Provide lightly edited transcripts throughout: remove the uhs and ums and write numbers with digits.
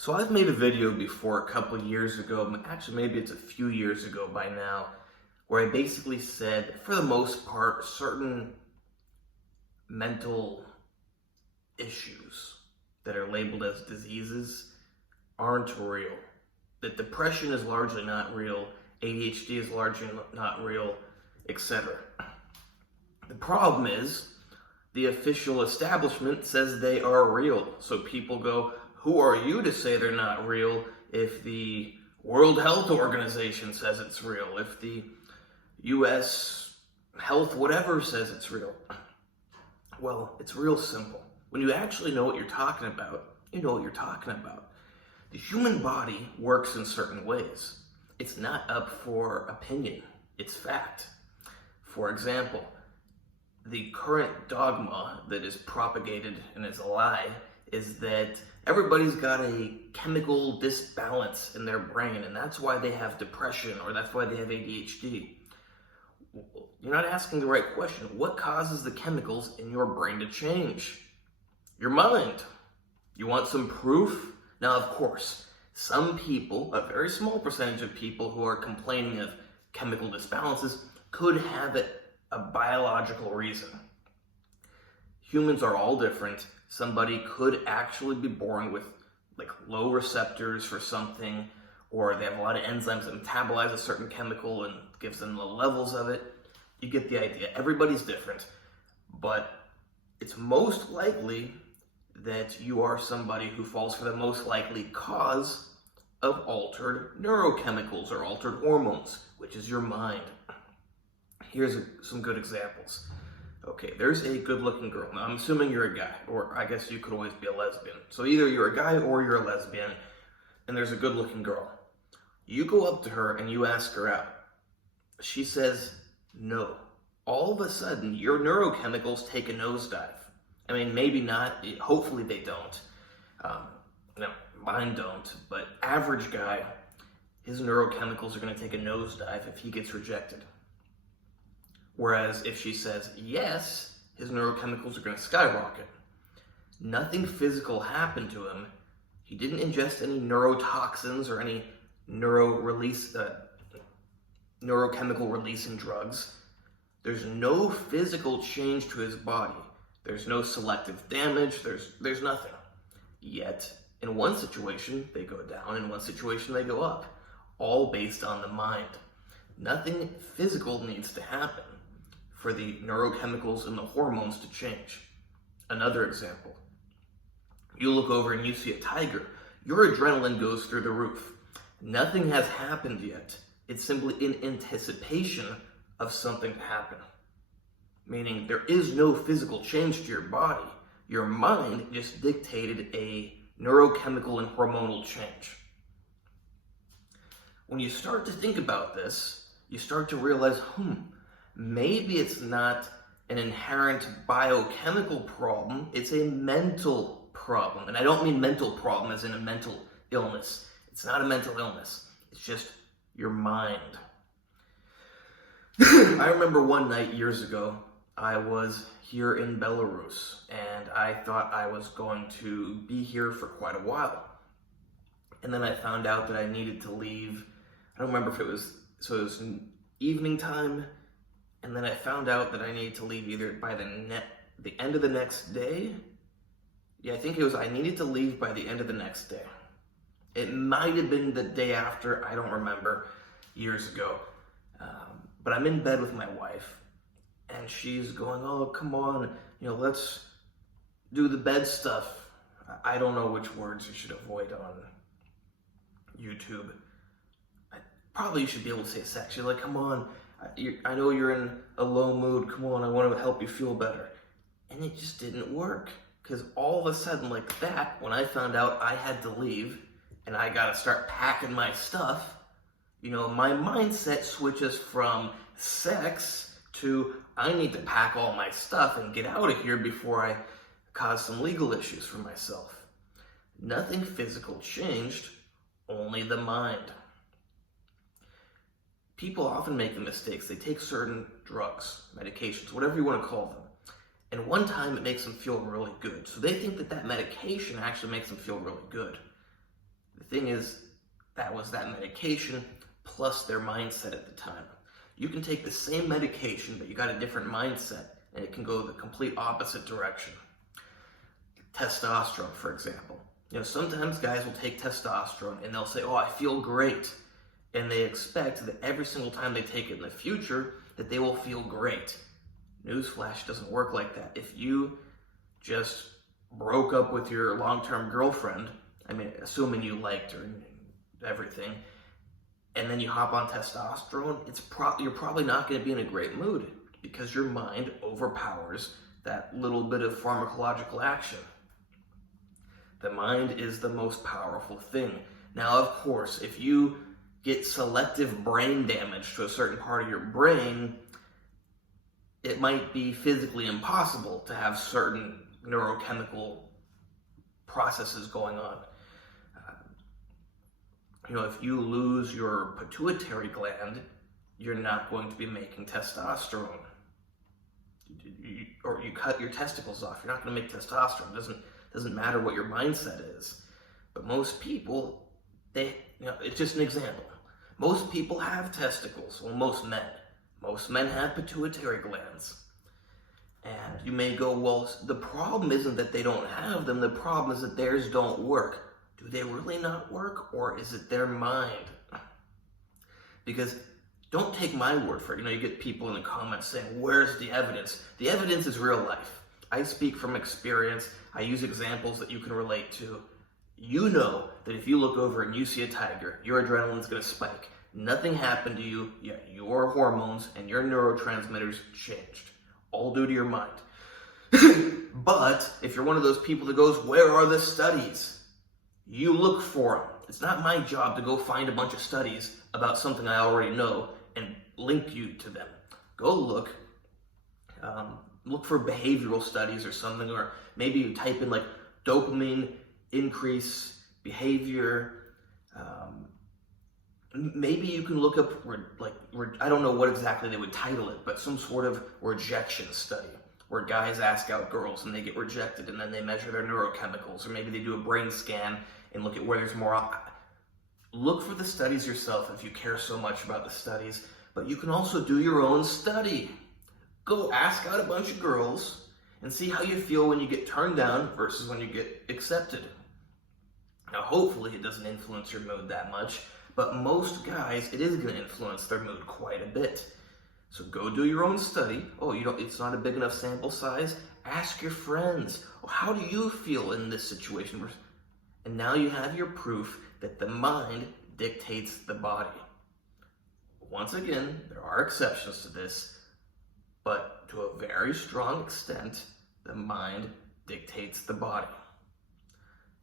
So I've made a video before a couple years ago, actually maybe it's a few years ago by now, where I basically said, for the most part, certain mental issues that are labeled as diseases aren't real. That depression is largely not real, ADHD is largely not real, etc. The problem is, the official establishment says they are real. So people go, who are you to say they're not real if the World Health Organization says it's real, if the US Health whatever says it's real? Well, it's real simple. When you actually know what you're talking about, you know what you're talking about. The human body works in certain ways. It's not up for opinion, it's fact. For example, the current dogma that is propagated and is a lie is that everybody's got a chemical disbalance in their brain, and that's why they have depression or that's why they have ADHD. You're not asking the right question. What causes the chemicals in your brain to change? Your mind. You want some proof? Now, of course, some people, a very small percentage of people who are complaining of chemical disbalances could have a biological reason. Humans are all different. Somebody could actually be born with low receptors for something, or they have a lot of enzymes that metabolize a certain chemical and gives them low levels of it. You get the idea. Everybody's different, but it's most likely that you are somebody who falls for the most likely cause of altered neurochemicals or altered hormones, which is your mind. Here's some good examples. Okay, there's a good-looking girl. Now, I'm assuming you're a guy, or I guess you could always be a lesbian. So either you're a guy or you're a lesbian, and there's a good-looking girl. You go up to her and you ask her out. She says no. All of a sudden, your neurochemicals take a nosedive. I mean, maybe not. Hopefully they don't. No, mine don't. But average guy, his neurochemicals are going to take a nosedive if he gets rejected. Whereas if she says yes, his neurochemicals are going to skyrocket. Nothing physical happened to him. He didn't ingest any neurotoxins or any neurochemical releasing drugs. There's no physical change to his body. There's no selective damage. There's nothing. Yet, in one situation, they go down. In one situation, they go up. All based on the mind. Nothing physical needs to happen for the neurochemicals and the hormones to change. Another example. You look over and you see a tiger. Your adrenaline goes through the roof. Nothing has happened yet. It's simply in anticipation of something to happen. Meaning there is no physical change to your body. Your mind just dictated a neurochemical and hormonal change. When you start to think about this, you start to realize, maybe it's not an inherent biochemical problem, it's a mental problem. And I don't mean mental problem as in a mental illness. It's not a mental illness. It's just your mind. I remember one night years ago, I was here in Belarus, and I thought I was going to be here for quite a while. And then I found out that I needed to leave. I don't remember if it was evening time, and then I found out that I needed to leave either by the end of the next day. Yeah, I think it was I needed to leave by the end of the next day. It might have been the day after, I don't remember, years ago. But I'm in bed with my wife, and she's going, oh, come on, let's do the bed stuff. I don't know which words you should avoid on YouTube. Probably you should be able to say sex. You're like, come on, I know you're in a low mood. Come on, I want to help you feel better. And it just didn't work. Because all of a sudden, like that, when I found out I had to leave and I got to start packing my stuff, my mindset switches from sex to I need to pack all my stuff and get out of here before I cause some legal issues for myself. Nothing physical changed, only the mind. People often make the mistakes. They take certain drugs, medications, whatever you want to call them. And one time it makes them feel really good. So they think that medication actually makes them feel really good. The thing is, that was that medication plus their mindset at the time. You can take the same medication, but you got a different mindset, and it can go the complete opposite direction. Testosterone, for example. Sometimes guys will take testosterone and they'll say, oh, I feel great. And they expect that every single time they take it in the future, that they will feel great. Newsflash, doesn't work like that. If you just broke up with your long-term girlfriend, assuming you liked her and everything, and then you hop on testosterone, you're probably not going to be in a great mood because your mind overpowers that little bit of pharmacological action. The mind is the most powerful thing. Now, of course, if you get selective brain damage to a certain part of your brain, it might be physically impossible to have certain neurochemical processes going on. If you lose your pituitary gland, you're not going to be making testosterone. Or you cut your testicles off, you're not going to make testosterone. It doesn't matter what your mindset is. But most people, it's just an example. Most people have testicles. Well, most men. Most men have pituitary glands. And you may go, well, the problem isn't that they don't have them. The problem is that theirs don't work. Do they really not work, or is it their mind? Because don't take my word for it. You get people in the comments saying, where's the evidence? The evidence is real life. I speak from experience. I use examples that you can relate to. You know that if you look over and you see a tiger, your adrenaline's going to spike. Nothing happened to you, yet your hormones and your neurotransmitters changed. All due to your mind. But if you're one of those people that goes, where are the studies? You look for them. It's not my job to go find a bunch of studies about something I already know and link you to them. Go look for behavioral studies or something, or maybe you type in like dopamine increase behavior. Maybe you can look up, I don't know what exactly they would title it, but some sort of rejection study where guys ask out girls and they get rejected, and then they measure their neurochemicals, or maybe they do a brain scan and look at where there's more. Look for the studies yourself if you care so much about the studies, but you can also do your own study. Go ask out a bunch of girls and see how you feel when you get turned down versus when you get accepted. Now, hopefully it doesn't influence your mood that much, but most guys, it is going to influence their mood quite a bit. So go do your own study. It's not a big enough sample size. Ask your friends, how do you feel in this situation? And now you have your proof that the mind dictates the body. Once again, there are exceptions to this, but to a very strong extent, the mind dictates the body.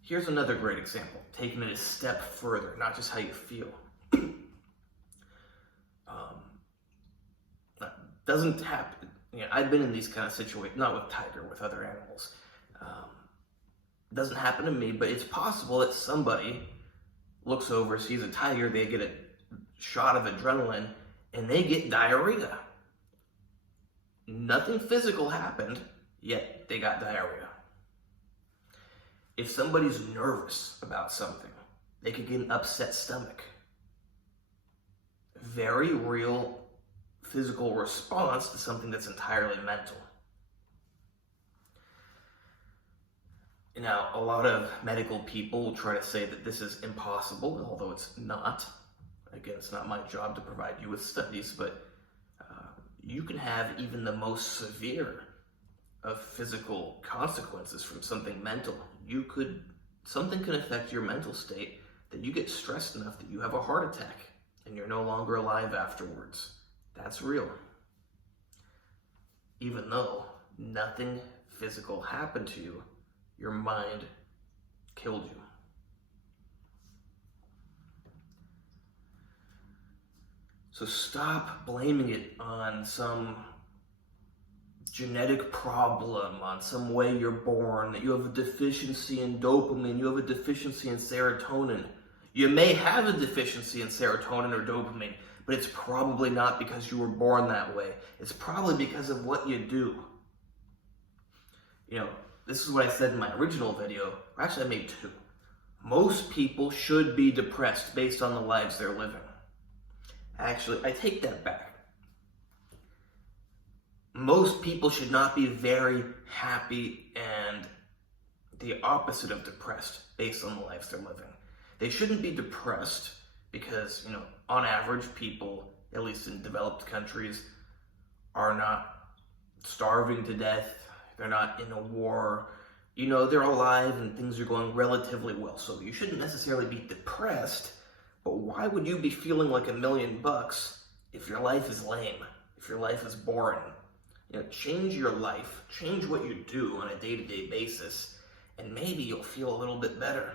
Here's another great example, taking it a step further, not just how you feel. Doesn't happen. I've been in these kind of situations, not with tiger, with other animals. Doesn't happen to me, but it's possible that somebody looks over, sees a tiger, they get a shot of adrenaline, and they get diarrhea. Nothing physical happened, yet they got diarrhea. If somebody's nervous about something, they could get an upset stomach. Very real physical response to something that's entirely mental. Now, a lot of medical people will try to say that this is impossible, although it's not. Again, it's not my job to provide you with studies, but you can have even the most severe of physical consequences from something mental. Something can affect your mental state that you get stressed enough that you have a heart attack and you're no longer alive afterwards. That's real. Even though nothing physical happened to you, your mind killed you. So stop blaming it on some genetic problem, on some way you're born, that you have a deficiency in dopamine, you have a deficiency in serotonin. You may have a deficiency in serotonin or dopamine, but it's probably not because you were born that way. It's probably because of what you do. This is what I said in my original video. Actually, I made two. Most people should be depressed based on the lives they're living. Actually, I take that back. Most people should not be very happy and the opposite of depressed based on the lives they're living. They shouldn't be depressed because, on average, people, at least in developed countries, are not starving to death. They're not in a war. They're alive and things are going relatively well. So you shouldn't necessarily be depressed, but why would you be feeling like $1,000,000 if your life is lame, if your life is boring? Change your life, change what you do on a day-to-day basis, and maybe you'll feel a little bit better.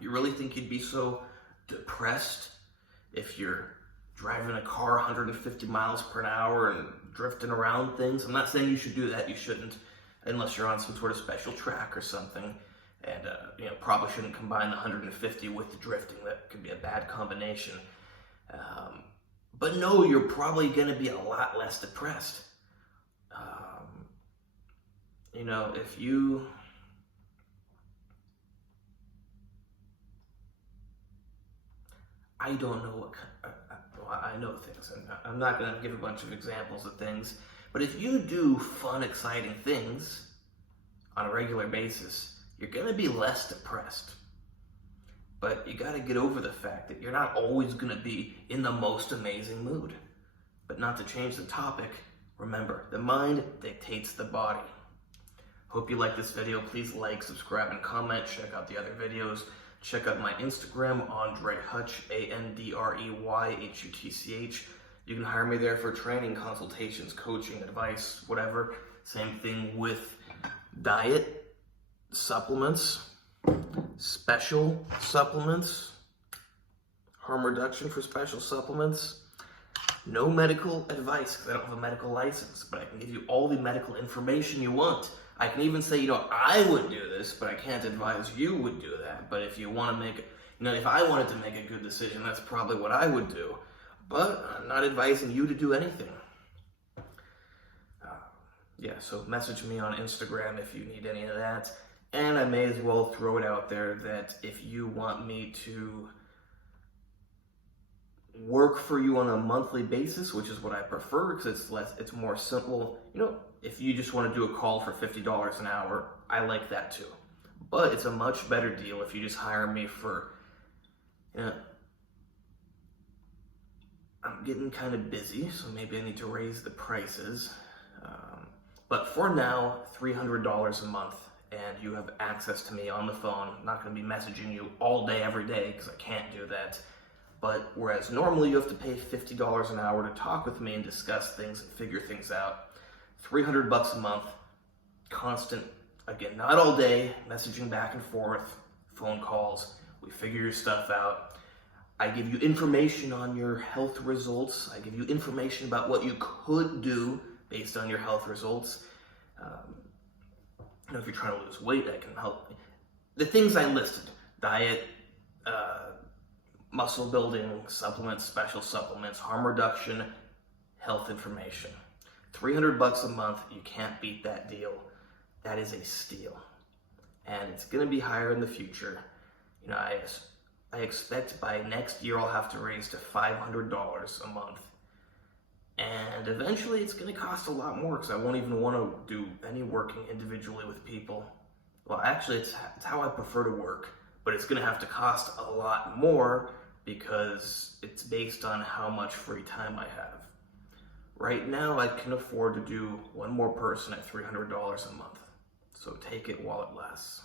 You really think you'd be so depressed if you're driving a car 150 miles per hour and drifting around things? I'm not saying you should do that. You shouldn't, unless you're on some sort of special track or something. And, probably shouldn't combine the 150 with the drifting. That could be a bad combination. But no, you're probably going to be a lot less depressed. If you... I don't know I know things, and I'm not going to give a bunch of examples of things, but if you do fun, exciting things on a regular basis, you're going to be less depressed. But you got to get over the fact that you're not always going to be in the most amazing mood. But not to change the topic, remember, the mind dictates the body. Hope you like this video. Please like, subscribe, and comment. Check out the other videos. Check out my Instagram, AndreyHutch, AndreyHutch. You can hire me there for training, consultations, coaching, advice, whatever. Same thing with diet, supplements, special supplements, harm reduction for special supplements. No medical advice because I don't have a medical license, but I can give you all the medical information you want. I can even say, I would do this, but I can't advise you would do that. But if you want to make, if I wanted to make a good decision, that's probably what I would do. But I'm not advising you to do anything. So message me on Instagram if you need any of that. And I may as well throw it out there that if you want me to work for you on a monthly basis, which is what I prefer because it's more simple. If you just want to do a call for $50 an hour, I like that too. But it's a much better deal if you just hire me for, I'm getting kind of busy, so maybe I need to raise the prices. But for now, $300 a month, and you have access to me on the phone. I'm not going to be messaging you all day, every day, because I can't do that. But whereas normally you have to pay $50 an hour to talk with me and discuss things and figure things out, $300 a month, constant, again, not all day, messaging back and forth, phone calls, we figure your stuff out. I give you information on your health results. I give you information about what you could do based on your health results. If you're trying to lose weight, I can help. The things I listed, diet, muscle building, supplements, special supplements, harm reduction, health information. $300 a month, you can't beat that deal. That is a steal. And it's going to be higher in the future. I expect by next year I'll have to raise to $500 a month. And eventually it's going to cost a lot more because I won't even want to do any working individually with people. Well, actually, it's how I prefer to work, but it's going to have to cost a lot more because it's based on how much free time I have. Right now, I can afford to do one more person at $300 a month. So take it while it lasts.